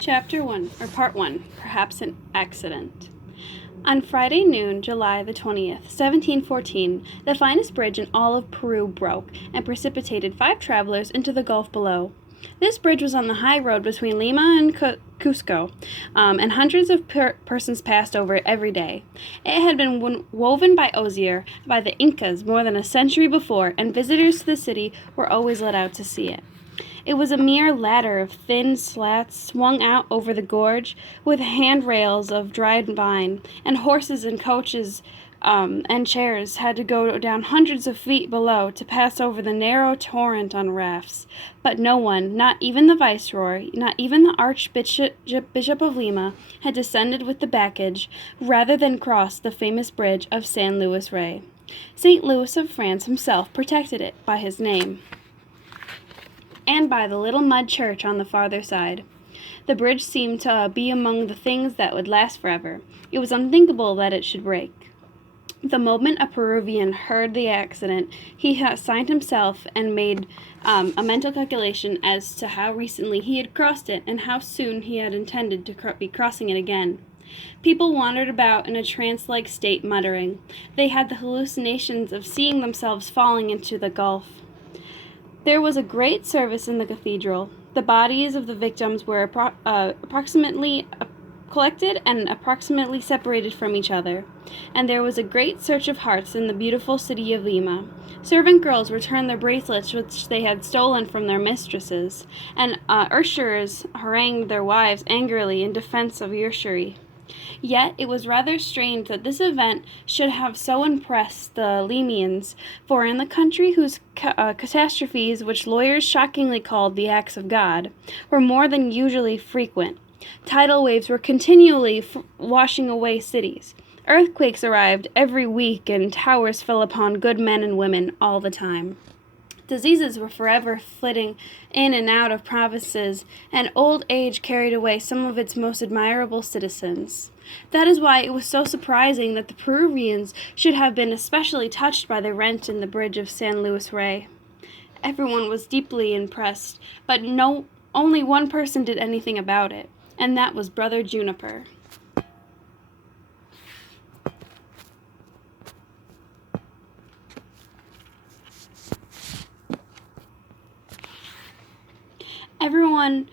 Chapter 1, or Part 1, Perhaps an Accident. On Friday noon, July the 20th, 1714, the finest bridge in all of Peru broke and precipitated 5 travelers into the gulf below. This bridge was on the high road between Lima and Cusco, and hundreds of persons passed over it every day. It had been woven by osier by the Incas more than a century before, and visitors to the city were always let out to see it. It was a mere ladder of thin slats swung out over the gorge, with handrails of dried vine, and horses and coaches and chairs had to go down hundreds of feet below to pass over the narrow torrent on rafts. But no one, not even the viceroy, not even the Archbishop of Lima, had descended with the baggage, rather than cross the famous bridge of San Luis Rey. St. Louis of France himself protected it by his name, and by the little mud church on the farther side. The bridge seemed to be among the things that would last forever. It was unthinkable that it should break. The moment a Peruvian heard the accident, he signed himself and made a mental calculation as to how recently he had crossed it and how soon he had intended to be crossing it again. People wandered about in a trance-like state, muttering. They had the hallucinations of seeing themselves falling into the gulf. There was a great service in the cathedral. The bodies of the victims were approximately collected and approximately separated from each other, and there was a great search of hearts in the beautiful city of Lima. Servant girls returned their bracelets which they had stolen from their mistresses, and usurers harangued their wives angrily in defense of usury. Yet it was rather strange that this event should have so impressed the Limians, for in the country whose catastrophes, which lawyers shockingly called the acts of God, were more than usually frequent, tidal waves were continually washing away cities. Earthquakes arrived every week, and towers fell upon good men and women all the time. Diseases were forever flitting in and out of provinces, and old age carried away some of its most admirable citizens. That is why it was so surprising that the Peruvians should have been especially touched by the rent in the bridge of San Luis Rey. Everyone was deeply impressed, but only one person did anything about it, and that was Brother Juniper. Everyone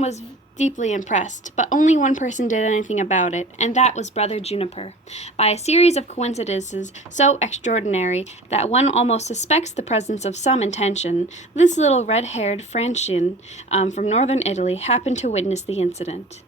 was deeply impressed, but only one person did anything about it, and that was Brother Juniper. By a series of coincidences so extraordinary that one almost suspects the presence of some intention, this little red-haired Franciscan from northern Italy happened to witness the incident.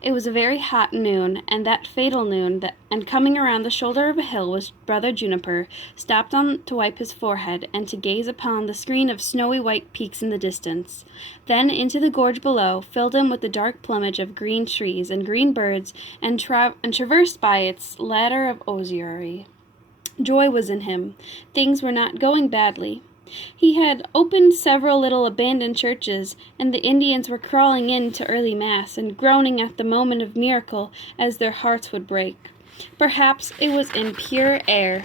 It was a very hot noon, and that fatal noon, and coming around the shoulder of a hill was Brother Juniper, stopped to wipe his forehead and to gaze upon the screen of snowy white peaks in the distance. Then into the gorge below, filled him with the dark plumage of green trees and green birds, and traversed by its ladder of osier. Joy was in him. Things were not going badly. He had opened several little abandoned churches, and the Indians were crawling in to early mass and groaning at the moment of miracle as their hearts would break. Perhaps it was in pure air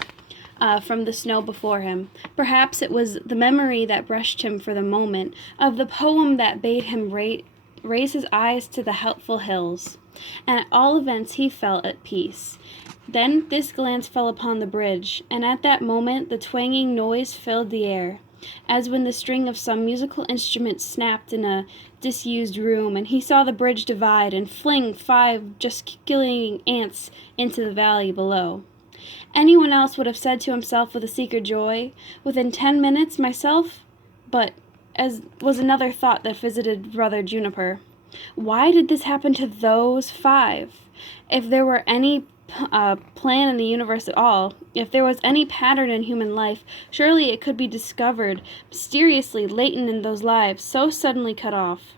from the snow before him. Perhaps it was the memory that brushed him for the moment of the poem that bade him raise his eyes to the helpful hills. And at all events he felt at peace. Then this glance fell upon the bridge, and at that moment the twanging noise filled the air, as when the string of some musical instrument snapped in a disused room, and he saw the bridge divide and fling 5 gesticulating ants into the valley below. Anyone else would have said to himself with a secret joy, "Within 10 minutes, myself," but as was another thought that visited Brother Juniper. Why did this happen to those 5? If there were any plan in the universe at all, if there was any pattern in human life, surely it could be discovered, mysteriously latent in those lives so suddenly cut off.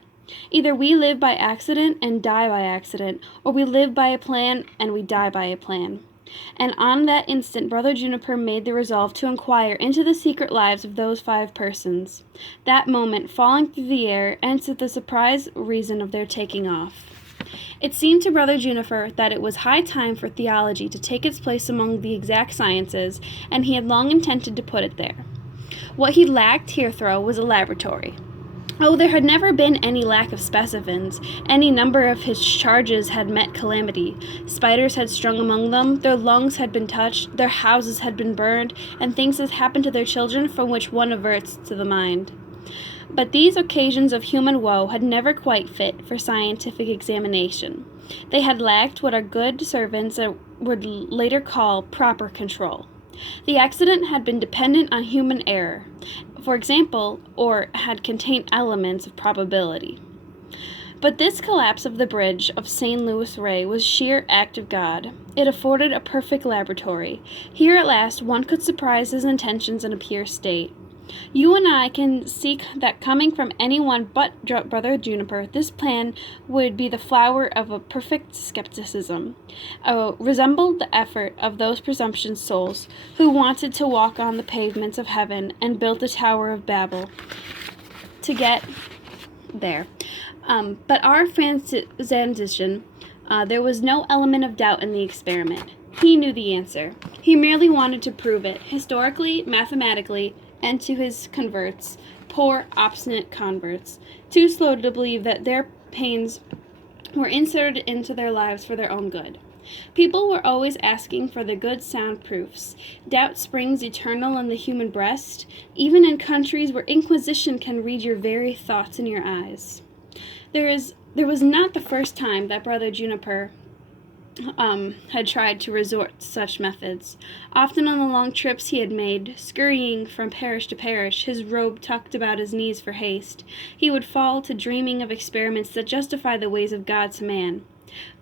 Either we live by accident and die by accident, or we live by a plan and we die by a plan. And on that instant Brother Juniper made the resolve to inquire into the secret lives of those 5 persons. That moment, falling through the air, answered the surprised reason of their taking off. It seemed to Brother Juniper that it was high time for theology to take its place among the exact sciences, and he had long intended to put it there. What he lacked, Heathrow, was a laboratory. Oh, there had never been any lack of specimens. Any number of his charges had met calamity. Spiders had strung among them, their lungs had been touched, their houses had been burned, and things had happened to their children from which one averts to the mind. But these occasions of human woe had never quite fit for scientific examination. They had lacked what our good servants would later call proper control. The accident had been dependent on human error, for example, or had contained elements of probability. But this collapse of the bridge of St. Louis Ray was sheer act of God. It afforded a perfect laboratory. Here at last one could surprise his intentions in a pure state. You and I can see that coming from anyone but Brother Juniper, this plan would be the flower of a perfect skepticism, resembled the effort of those presumptuous souls who wanted to walk on the pavements of heaven and built the Tower of Babel to get there. But our physician, there was no element of doubt in the experiment. He knew the answer. He merely wanted to prove it, historically, mathematically, and to his converts, poor, obstinate converts, too slow to believe that their pains were inserted into their lives for their own good. People were always asking for the good sound proofs. Doubt springs eternal in the human breast, even in countries where Inquisition can read your very thoughts in your eyes. There was not the first time that Brother Juniper had tried to resort to such methods. Often on the long trips he had made, scurrying from parish to parish, his robe tucked about his knees for haste, he would fall to dreaming of experiments that justify the ways of God to man.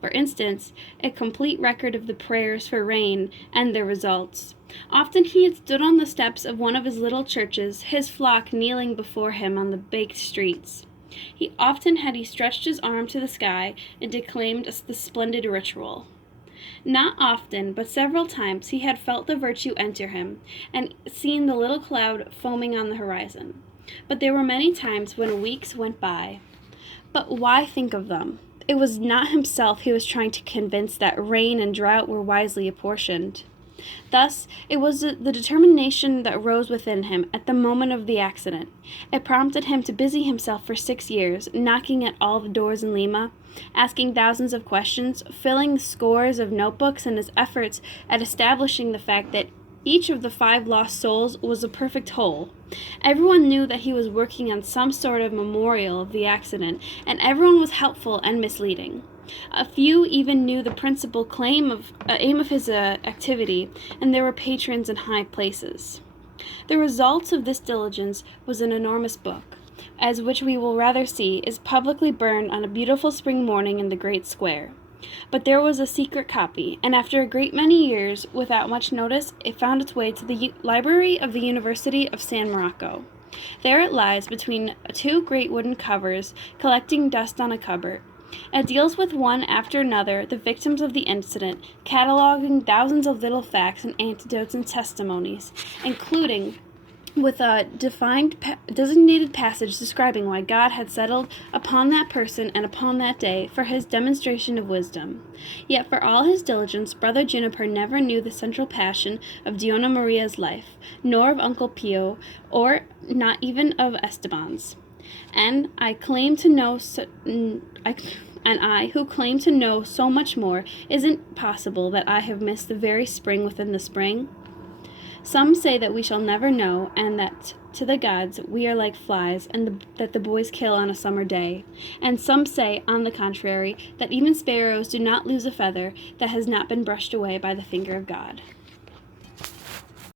For instance, a complete record of the prayers for rain and their results. Often he had stood on the steps of one of his little churches, his flock kneeling before him on the baked streets. Often had he stretched his arm to the sky and declaimed the splendid ritual. Not often, but several times he had felt the virtue enter him, and seen the little cloud foaming on the horizon. But there were many times when weeks went by. But why think of them? It was not himself he was trying to convince that rain and drought were wisely apportioned. Thus, it was the determination that rose within him at the moment of the accident. It prompted him to busy himself for 6 years, knocking at all the doors in Lima, asking thousands of questions, filling scores of notebooks in his efforts at establishing the fact that each of the 5 lost souls was a perfect whole. Everyone knew that he was working on some sort of memorial of the accident, and everyone was helpful and misleading. A few even knew the principal aim of his activity, and there were patrons in high places. The result of this diligence was an enormous book, as which we will rather see is publicly burned on a beautiful spring morning in the great square. But there was a secret copy, and after a great many years, without much notice, it found its way to the library of the University of San Marco. There it lies between 2 great wooden covers, collecting dust on a cupboard. It deals with one after another the victims of the incident, cataloging thousands of little facts and anecdotes and testimonies, including with a designated passage describing why God had settled upon that person and upon that day for his demonstration of wisdom. Yet for all his diligence, Brother Juniper never knew the central passion of Dona Maria's life, nor of Uncle Pio, or not even of Esteban's. And I who claim to know so much more, isn't possible that I have missed the very spring within the spring? Some say that we shall never know, and that to the gods we are like flies, and that the boys kill on a summer day. And some say, on the contrary, that even sparrows do not lose a feather that has not been brushed away by the finger of God.